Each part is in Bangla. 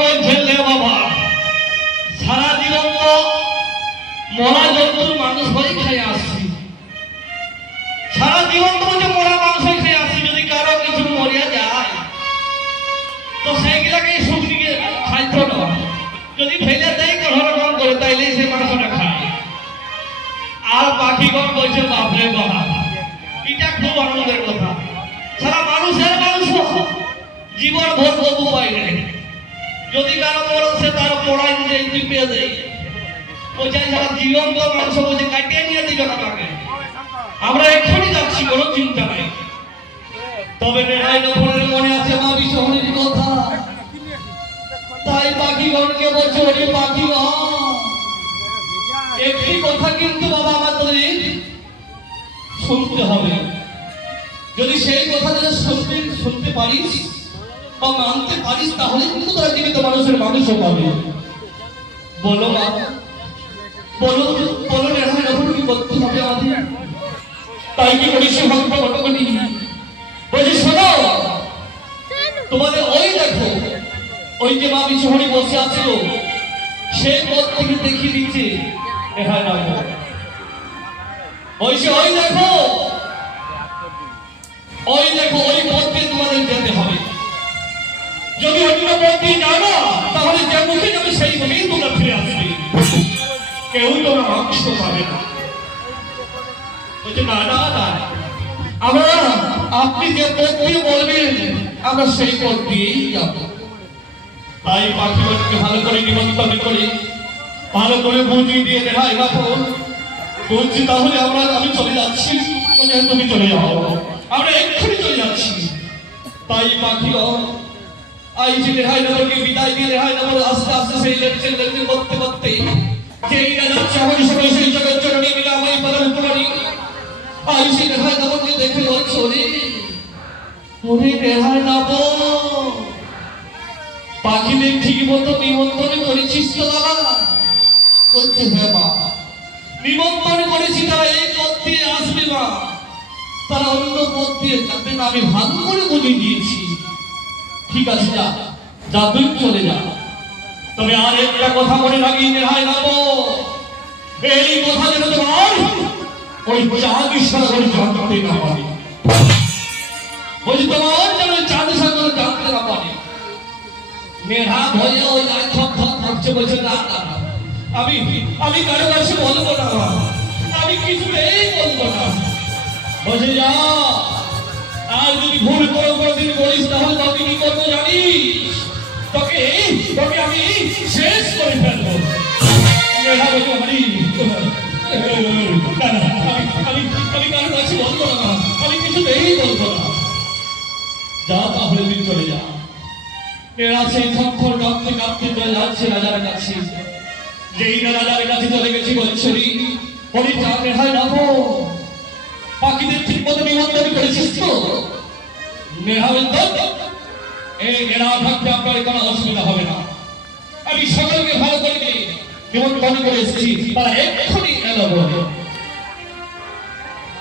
বলছেন রে বাবা, সারা জীবন তো মরা জন্তুর মানুষ হয়ে খেয়ে আসছি, সারা জীবন তো বলছে মরা মানুষ হয়ে খেয়ে আসছি। যদি কারো কিছু মরিয়া যায় তো সেইগুলাকে শুকনিকে খাইতো না, যদি ফেলে দেয় কোনো রকম করে তাইলে সে মাংসটা খায়। আর পাখিগণ বলছে বাপরে বাবা, এটা খুব আনন্দের কথা। সারা মানুষের মানুষ জীবন ভোর বধু বাইরে, যদি কারো মরণ সে তার পড়াই দিয়ে টিপিয়ে দেয়, বলছে সারা জীবন তো মানুষ বলছে কাটিয়ে নিয়ে দিল আমাকে, আমরা এক্ষুনি যাচ্ছি, কোনো চিন্তা নাই। তবে নেহাই নফরের মনে আছে মা বিশ্বহরির কথা, তাই পাখিগণকে বলছে ওরে পাখিগণ, একটি কথা কিন্তু বাবা আমাদের শুনতে হবে। যদি সেই কথা যদি শুনতে পারিস বা মানতে পারিস তাহলে কিন্তু তোরা জীবিত মানুষের মানুষও পাবে। বলো মা, বলো বলো নেহাই নফর কি করতে হবে আমাদের? তাই কি করিস ভক্ত ঘটকটি বলছি শোনো, তোমাদের ওই দেখো, ওই যে মা বিশ্বহরি বসে আছিল সেই পথ থেকে দেখিয়ে দিচ্ছে নেহাই নফর। বলছে ওই দেখো, ওই দেখো, ওই পথ দিয়ে তোমাদের যেতে হবে। যদি অন্য পথ দিয়ে যাও না তাহলে যে মুখে যাবে সেই মুখেই তোমরা ফিরে আসবে, কেউ তোমরা মাংস পাবে না। বলছে না না না, আমরা আপনি যে পথ দিয়ে বলবেন আমরা সেই পথ দিয়েই যাব। তাই পাখিগণকে ভালো করে নিমন্ত্রণ করে ভালো করে বুঝিয়ে দিয়ে নেহাই নফর বলছি তাহলে আমি চলে যাচ্ছি। তুমি চলে যাও, আমরা এক্ষুনি চলে যাচ্ছি। তাই পাখিগণ আই যে নেহাই নফরকে বিদায় দিয়ে নেহাই নফর আস্তে আস্তে সেই লেকচার করতে করতে যেই না যাচ্ছে আমার সবাই সেই জগৎ জননী লীলাময়ী পরমপুরী আই সেই নেহাই নফরকে দেখে বলছে ওরে ওরে নেহাই নফর, পাখিদের ঠিক মতো নিমন্ত্রণ করেছিস তো দাদা? বলছে হ্যাঁ মা, নিমন্ত্রণ করেছি, তারা এই পথ দিয়ে আসবে না, তারা অন্য পথ দিয়ে যাবে না, আমি ভালো করে বুঝিয়ে দিয়েছি। ঠিক আছে যা যা, তুই চলে যা। তবে আর একটা কথা মনে রাখিয়ে নেহাই নফর, এই কথা যেন তোমার ওই চাঁদ সাগর জানতে না পারে। বলছি তোমার যেন চাঁদ সাগর জানতে না পারে। নেহা ভয়ে ওই থপ থপ থাকছে, বলছে না আমি কারো কাছে বলবো না, আমি কিছুতেই বলবো না। বলছে যা, আর যদি ভুল করে কোনোদিন বলিস তাহলে তোকে কি করবো জানিস? তোকে আমি শেষ করে ফেলবো। নেহা বলছে আমি কারো কাছে বলবো না, আমি কিছুতেই বলবো না। যা তাহলে তুই চলে যা। মেয়েরা সেই থর কাঁপতে কাঁপতে চলে যাচ্ছে রাজার কাছে। যেই না রাজার কাছে চলে গেছি বলছে হরি চাঁদ নেহাই নফর, পাখিদের ঠিক মতো নিমন্ত্রণ করেছিস তো? নেহা বলতো এই নেহা থাকতে আপনার কোনো অসুবিধা হবে না, আমি সকলকে ভালো করে নিমন্ত্রণ করে এসেছি, তারা এক্ষুনি এলো বলে।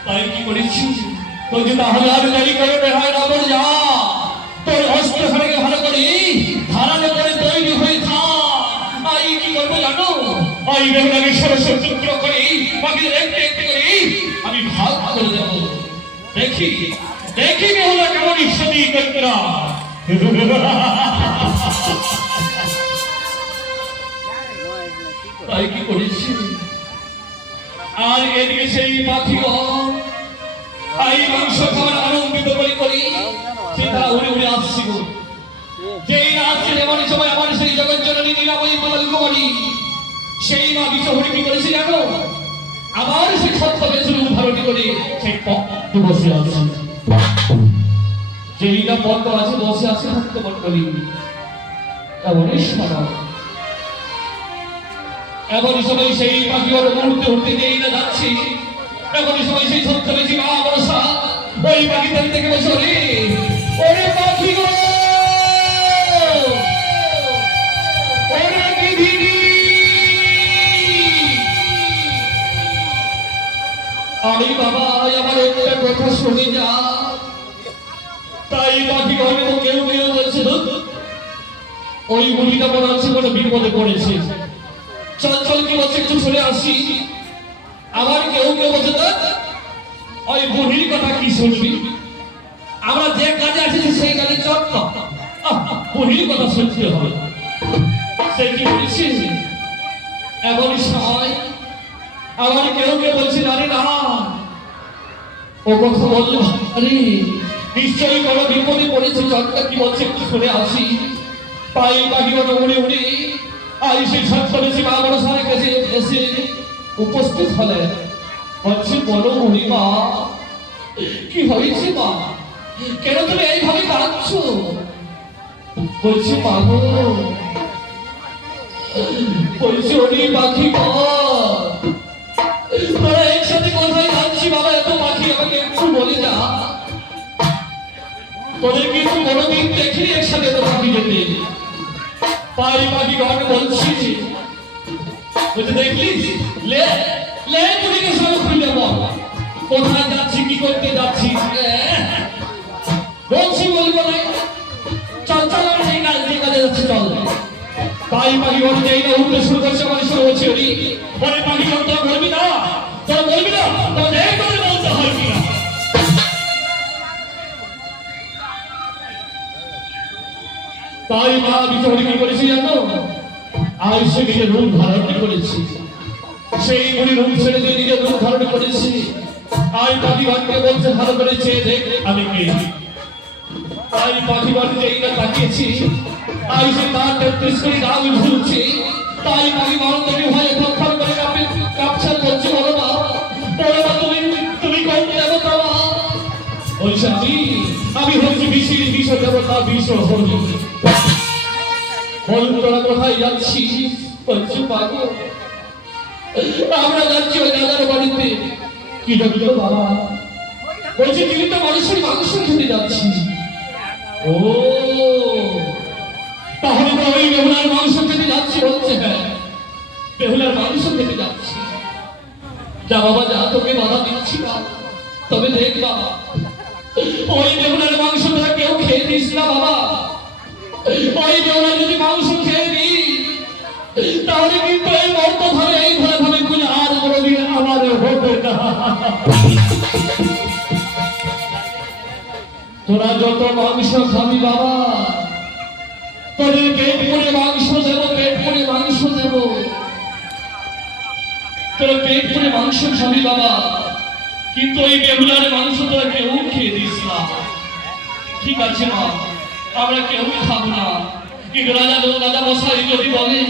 তাই কি করেছি? বলছি তাহলে আর দেরি করে নেহাই নফর যা, তোর অস্ত্রখানাকে ভালো করে ধারালো করে তৈরি হয়ে থাক। আই কি করবো জানো? আই বেগুনাকে সরস্বর টুকরো করে বাকিদের একটু একটু করে আমি ভাগ করে দেবো। দেখি দেখি বেহুলা কেমন ইচ্ছাদি করতে না। তাই কি করেছি? আর এদিকে সেই পাখিগণ আই মাংস খাবার আনন্দিত করি সেটা উড়ে উড়ে আসছি। যেই রাত্রে এমন সময় আমার সেই জগৎ জননী লীলাময়ী পরমপুরী সেই মা বিশ্বহরি কি করেছে জানো? আবার সেই সত্য বেশুরু ধারণী করে সেই পথ বসে আছে। যেই না পথ আছে বসে আছে ভক্ত মণ্ডলী, এমনই সময় এমনই সময় সেই পাখির মুহূর্তে উঠতে যেই না যাচ্ছি, এমনই সময় সেই সত্য বেশি মা বরসা ওই পাখিদের থেকে বসে ওরে পাখি গো, আরে বাবা আমার একটা কথা শুনে যা। তাই পাখি ঘরে কেউ কেউ বলছে ওই বুড়িটা মনে হচ্ছে কোনো বিপদে পড়েছে। চল চল কি বলছে একটু চলে আসি। আবার কেউ কেউ বলছে না ওই বুড়ির কথা কি শুনবি, আমরা যে কাজে আসেছি সেই কাজে চল না, বুড়ির কথা শুনতে হবে। সে কি বলছে এমন সময় আবার কেউ কেউ বলছে আরে না ও কথা বললো আরে নিশ্চয়ই কোনো বিপদে পড়েছে, চলটা কি বলছে একটু শুনে আসি। পাই বাকি কোনো উড়ে উড়ে আই সেই সত্যি মা বড় সারে কাছে এসে উপস্থিত হলেন। বলছে বলো বুড়ি মা কি হয়েছে মা, কেন তুমি এইভাবে কাঁদছ? বলছে মা গো, বলছে ওরে পাখি তোরা একসাথে কোথায় যাচ্ছি বাবা, এত পাখি আমাকে একটু বলে যা, তোদের কিন্তু কোনোদিন দেখিনি একসাথে এত পাখি যেতে। পাই পাখি ঘরে বলছি বলছে দেখলিস লে লে তোদেরকে সব খুলে বল কোথায় যাচ্ছি কি করতে যাচ্ছি, বলছি বলবো না, চল চল আমি সেই কাজে যাচ্ছি চল। তাই পাখি ঘরে যাই না উঠতে শুরু করছে, মানে শুরু হচ্ছে ওরি ওরে পাখি ঘর তোরা বলবি না, তোরা বলবি না, তোদের এই করে বলতে হয় কিনা। তাই মা বিচরি কি করেছি জানো, আজ সে নিজের রূপ ধারণ করেছি, সেই বুড়ি রূপ ছেড়ে দিয়ে নিজের রূপ ধারণ করেছি। আই পাখিবানকে বলছে ভালো করে চেয়ে দেখ আমি কে। আই পাখিবান যেই না তাকিয়েছি আই সে তার ৩৩ কোটি নাম ঝুলছে। তাই পাখিবান থেকে ভয়ে থরথর করে কাঁপছে, বলছে বলো না তুমি তুমি কোন দেবতা? বলছে আমি হচ্ছি বিষের বিষ দেবতা বিষ হরি। বল তোরা কোথায় যাচ্ছি? বলছে পাগল আমরা যাচ্ছি ওই দাদার বাড়িতে। কি দেখলো বাবা? বলছে জীবিত মানুষের মাংস খেতে যাচ্ছি। ও তাহলে তো ওই বেহুলার মাংস খেতে যাচ্ছি। বলছে হ্যাঁ বেহুলার মাংস খেতে যাচ্ছি। যা বাবা যা, তোকে বাধা দিচ্ছি না, তবে দেখ বাবা ওই বেহুলার মাংস তোরা কেউ খেয়ে দিস না বাবা। ওই বেহুলার যদি মাংস খেয়ে দিই তাহলে কিন্তু এই মর্ত ধরে এই ধরে ভাবে বলে আর কোনোদিন আমার হবে না। তোরা যত মাংস খাবি বাবা তোদের পেট ভরে মাংস দেব, পেট ভরে মাংস দেব, তোরা পেট ভরে মাংস খাবি বাবা, কিন্তু ওই বেহুলার মাংস তোরা কেউ খেয়ে দিস না। ঠিক আছে মা আমরা কেউ খাবো না, কিন্তু রাজা মশাই যদি বলে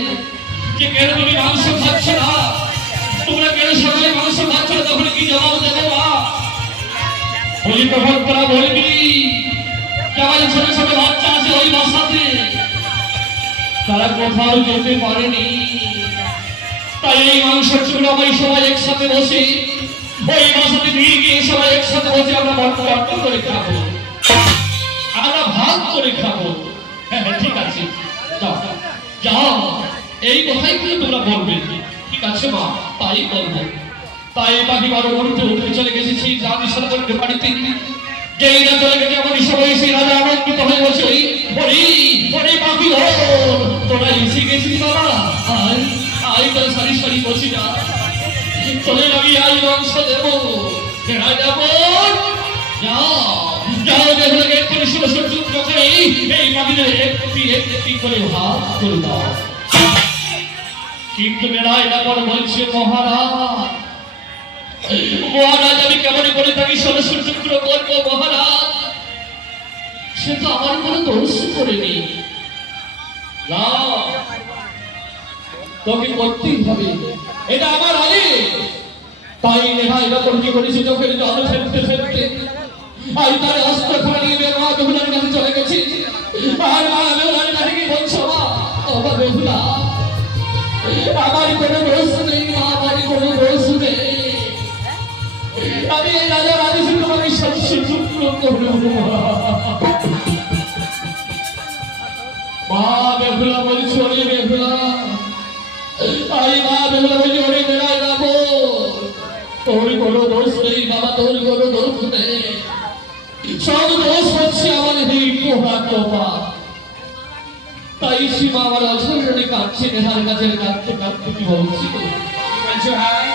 যে কেন তুমি মাংস খাচ্ছ না, তোমরা কেন সকালে মাংস খাচ্ছ না, তখন কি জবাব দেবে মা? বলি তখন তোরা বলবি কেমন ছোট ছোট বাচ্চা আছে ওই বাসাতে, তারা কোথাও যেতে পারেনি, তাই এই মাংস চূড়া ওই সবাই একসাথে বসে ওই বাসাতে নিয়ে গিয়ে সবাই একসাথে বসে আমরা বন্টন করে খাবো, আমরা ভাগ করে খাবো। হ্যাঁ হ্যাঁ ঠিক আছে যাও যাও, এই কথাই কিন্তু তোমরা বলবে। ঠিক আছে মা তাই বলবো। তাই পাখি বারো উঠতে উঠতে চলে গেছে সেই রাজা করতে বাড়িতে। যেই না চলে গেছে এমন সময় সেই রাজা আনন্দিত হয়ে বসে ওরে ওরে পাখি তোরা এসে গেছিস বাবা, আয় আয় তোরা সারি সারি বসি না, তোদের আমি আজ মাংস দেবো। রাজা বল যাও যাও দেখলে গেট করে ষোলো যুদ্ধ করে এই পাখিদের একটি একটি করে ভাগ করে দাও। কিন্তু মেলায় না পর বলছে মহারাজ মহারাজ আমি কেমন করে থাকি ১৬০০ টুকরো করবো মহারাজ, সে তো আমার কোনো দোষ করেনি, না তোকে করতেই হবে, এটা আমার আদেশ। তাই নেহা এটা কি করেছে, চোখের জল ফেলতে ফেলতে আর তার অস্ত্র খানা নিয়ে মা বেহুলার কাছে চলে গেছে। আর মা বেহুলার কাছে কি বলছো? মা বাবা বেহুলা আমার কোনো দোষ নেই মা, আমার কোনো দোষ নেই, আমি এই রাজার আদেশে তোমাকে শস্য টুকরো করবো। মা বেহুলা বলছো ওরে বেহুলা, আই মা বেহুলা বলছি ওরে বেড়ায় যাবো, তোর কোনো দোষ নেই বাবা, তোর কোনো দোষ নেই, সব দোষ হচ্ছে আমার এই পোহা তোপা। তাই তাই সীমা আমার অঝরে কাঁদছে, নেহার কাছে কাঁদতে কাঁদতে কি বলছি বলছো ভাই?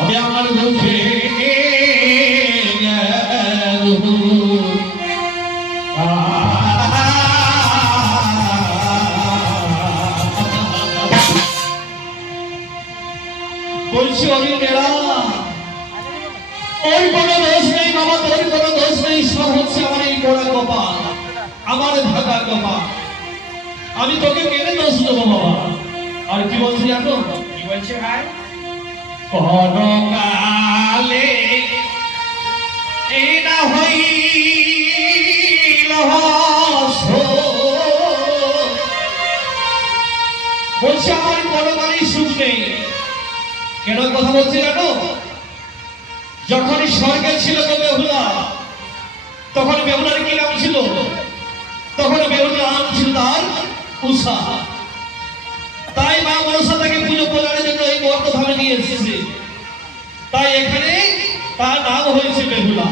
আমি আমার মুখে বলছি অরিন্দেরা, ওর কোনো দোষ নেই বাবা, তোর কোনো দোষ নেই, সব হচ্ছে আমার এই বড় কপাল, আমার ভাগা কপাল। আমি তোকে কেন দোষ দেবো বাবা? আর কি বলছি জানো? কি বলছে ভাই? পরকালে এই না হইল বলছে আমার পরকালেই সুখ নেই। কেন কথা বলছি জানো? যখন স্বর্গে ছিল তো বেহুলা, তখন বেহুলার কি নাম ছিল? তখন বেহুলার নাম ছিল তার উষা। তাই মা মনসা তাকে পুজো করার জন্য এই বর্তভাবে নিয়ে এসেছে। তাই এখানে তার নাম হয়েছে বেহুলা।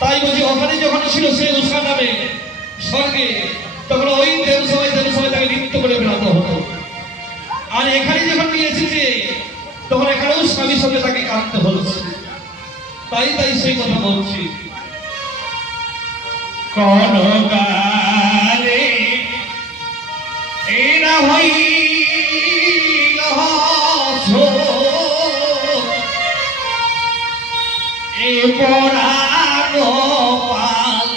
তাই বলছি ওখানে যখন ছিল সে উষা নামে স্বর্গে, তখন ওই দেব সবাই তাকে নৃত্য করে বেড়াতে হতো। আর এখানে যখন নিয়ে এসেছে তখন এখানেও স্বামীর সঙ্গে তাকে কাঁদতে হচ্ছে। তাই সেই কথা বলছি। কোন কালে এই না হইল এ পরানো পাল।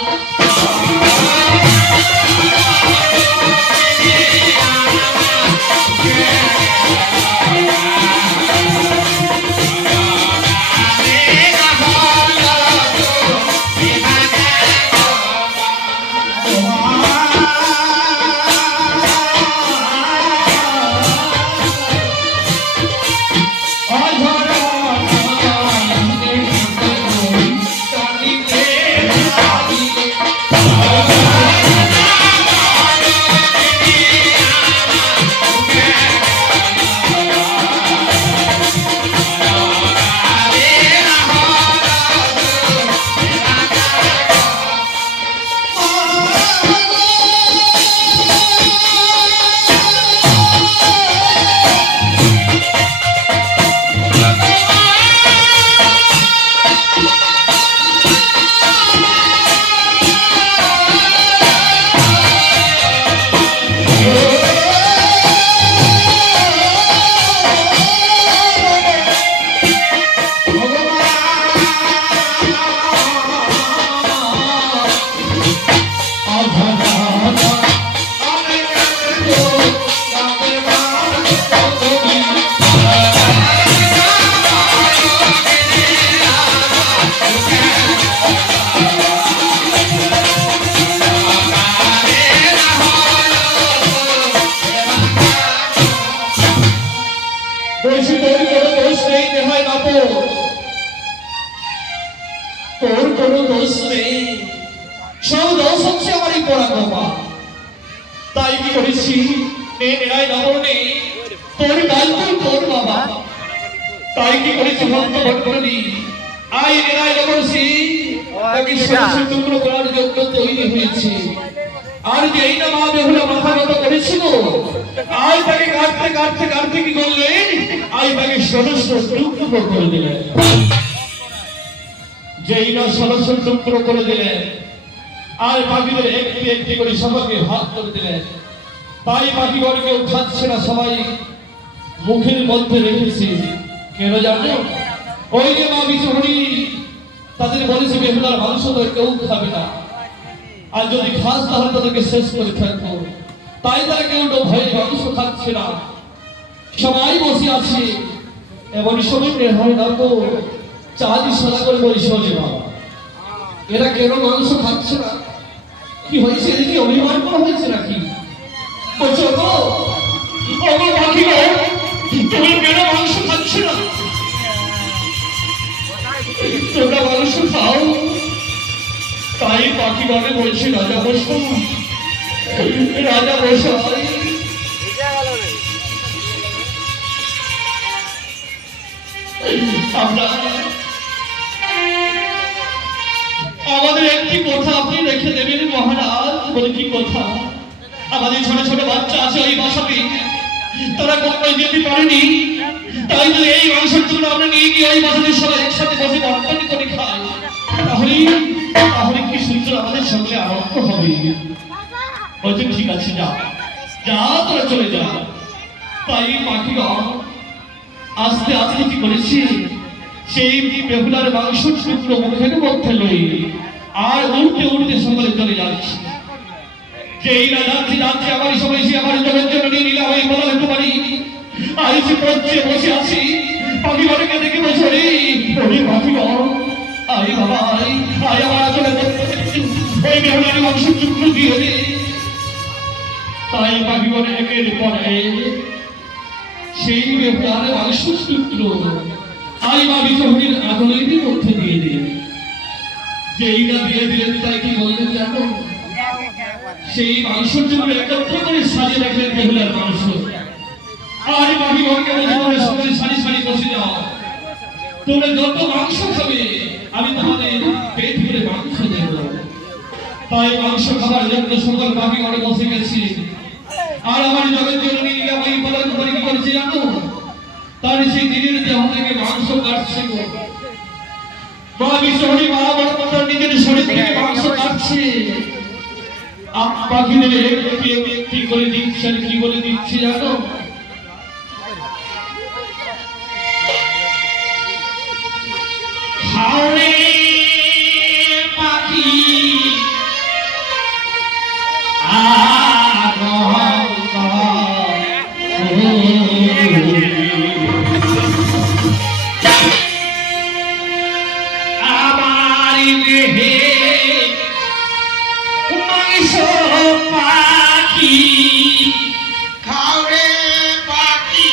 বলছি তোর কোনো দোষ নেই নেহায় না, তোর কোনো দোষ নেই, সব দোষ হচ্ছে আমার এই পড়া বাবা। তাই কি করেছি নেহায় নবর নেই, তোর গাল তোর বাবা। তাই কি করেছি ভক্ত ভক্তি আই নেহায় নবরছি তাকে ষোড়শে টুকরো করার জন্য তৈরি হয়েছে। আর যে এই না মা বেহুলা মাথা মতো করেছিল, আজ তাকে কাটতে কাটতে কাটতে কি করলেন, আজ তাকে ষোড়শে টুকরো করে দিলেন। যেই না ষোড়শে টুকরো করে দিলেন, আর পাখিদের একটি একটি করে সবাইকে ভাগ করে দিলেন। তাই পাখিগণ কেউ খাচ্ছে না, সবাই মুখের মধ্যে রেখেছে। কেন জানো? ওই যে মা বিচুহরি তাদের বলেছে বেহুলার মাংস তো কেউ খাবে না, আর যদি খাস তাহলে তাদেরকে শেষ করে ফেলবো। তাই তারা কেউ ভয়ে মাংস খাচ্ছে না, সবাই বসে আছে। এমন সময় হয় না তো চাঁদ ইশারা করে বলি শোনে বাবা, এরা কেন মাংস খাচ্ছে না? কি হয়েছে? এদিকে অভিমান করা হয়েছে নাকি? বলছো গো পাখি গো, তুমি কেন মাংস খাচ্ছ না? তোমরা মাংস খাও। তাই পাখি বলে বলছে রাজা বসাই, রাজা বসাই আমরা আমাদের একটি কথা আপনি রেখে দেবেন মহারাজ। বলে কি কথা? আমাদের ছোট ছোট বাচ্চা আছে ওই বাসাতে, তারা কোথায় যেতে পারেনি, তাই যদি এই মাংসের জন্য আমরা নিয়ে গিয়ে ওই বাসাতে সবাই একসাথে বসে বন্টন করে খাই, তাহলে তাহলে কি সুন্দর আমাদের সঙ্গে আনন্দ হবে। বলছে ঠিক আছে, যা যা তোরা চলে যা। তাই পাখিগণ আস্তে আস্তে কি করেছি, সেই বেহুলার মাংস টুকরো মুখের মধ্যে লই আর উল্টে উল্টে সকলে চলে যাচ্ছে। যেই না যাচ্ছি যাচ্ছি আমার সবাই সে আমার জনের জন্য নিয়ে নিলাম এই বলা হতে পারি। আইসি পড়ছে বসে আছি, পাখিগণকে দেখে বসে রে ওরে পাখিগণ আই বাবা আই আই আমার আসলে ওই বেহুলার মাংস টুকরো দিয়ে রে। তাই পাখিগণ একের পর এক সেই বেহুলার মাংস টুকরো আই বা বিচহরীর আদলের মধ্যে দিয়ে দিলেন। যেই না দিয়ে দিলেন তাই কি বললেন জানো? সেই মাংসের জন্য একত্র করে সাজিয়ে রাখলেন বেহুলার মাংস। আর বাকি ঘরকে বলে সবাই সারি সারি বসে যাও, তোমরা যত মাংস খাবে আমি তোমাদের পেট ভরে মাংস দেব। তাই মাংস খাবার জন্য সকল বাকি ঘরে বসে গেছি। আর আমার জগের জন্য নিয়ে ওই বলার উপরে কি করেছে জানো? তার সেই দিনের দেহ থেকে মাংস কাটছে গো। মা বিশ্বহরি মা বড় মাতার নিজের শরীর থেকে মাংস কাটছে। পাখিদের একটি একটি করে দিচ্ছে। আর কি বলে দিচ্ছে জানো? হাওড়ে পাখি আমার দেহে মাংস পাখি খাওরে পাখি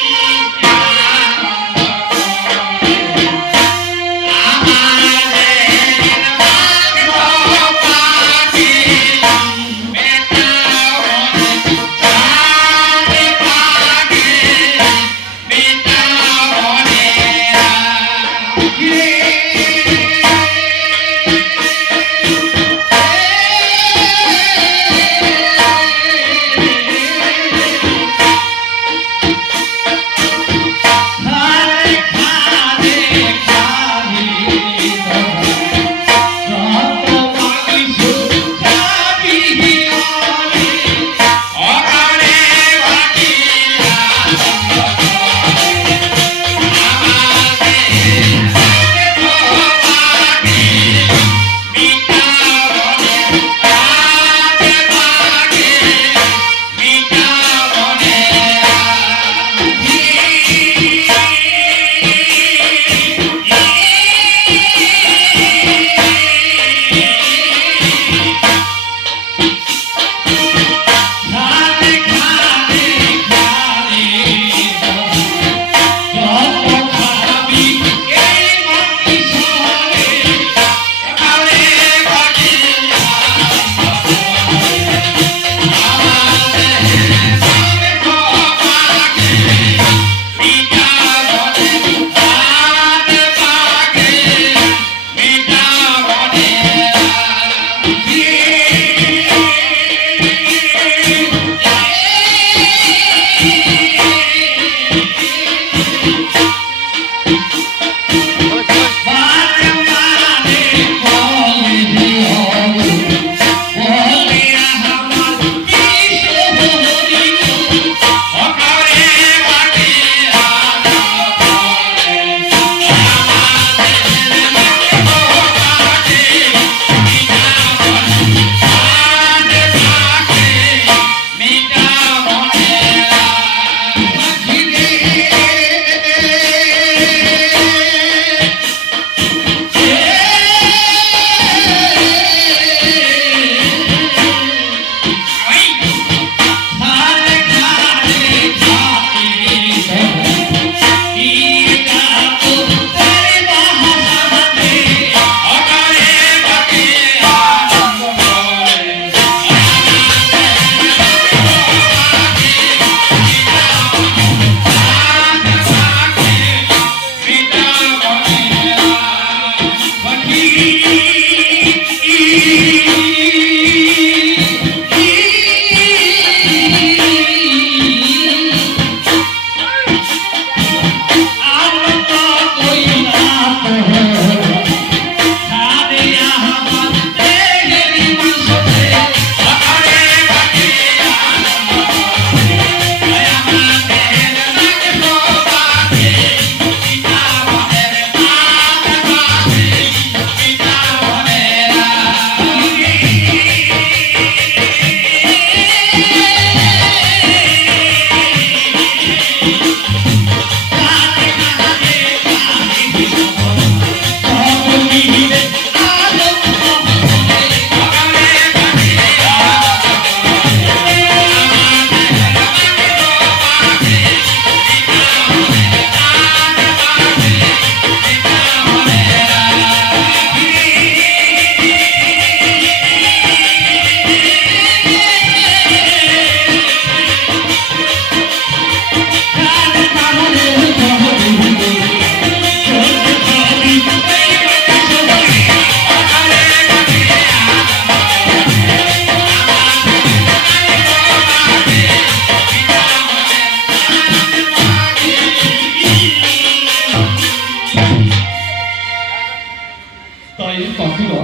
তারা এই পাখিরা